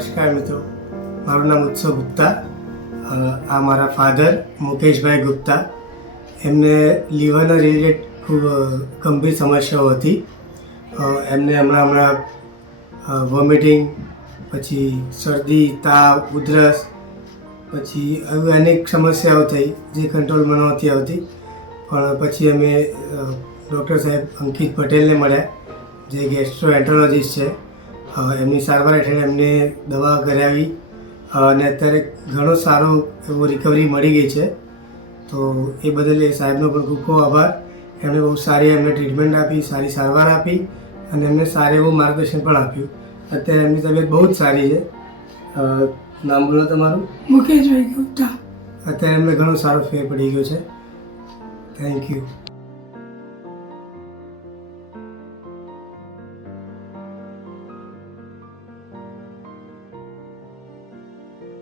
નમસ્કાર મિત્રો, મારું નામ ઉત્સવ ગુપ્તા. આ મારા ફાધર મુકેશભાઈ ગુપ્તા. એમને લીવરના રિલેટેડ ખૂબ ગંભીર સમસ્યાઓ હતી. એમને હમણાં વોમિટિંગ, પછી શરદી, તાવ, ઉધરસ, પછી આવી અનેક સમસ્યાઓ થઈ જે કંટ્રોલમાં નહોતી આવતી. પણ પછી અમે ડૉક્ટર સાહેબ અંકિત પટેલને મળ્યા, જે ગેસ્ટ્રોએન્ટરોલોજીસ્ટ છે. એમની સારવાર હેઠળ એમને દવા કરાવી અને અત્યારે ઘણો સારો એવો રિકવરી મળી ગઈ છે. તો એ બદલ એ સાહેબનો પણ ખૂબ ખૂબ આભાર. એમણે બહુ સારી એમને ટ્રીટમેન્ટ આપી, સારી સારવાર આપી અને એમને સારું એવું માર્ગદર્શન પણ આપ્યું. અત્યારે એમની તબિયત બહુ જ સારી છે. નામ બોલો તમારું? મુકેશભાઈ ગુપ્તા. અત્યારે એમને ઘણો સારો ફેર પડી ગયો છે. Thank you.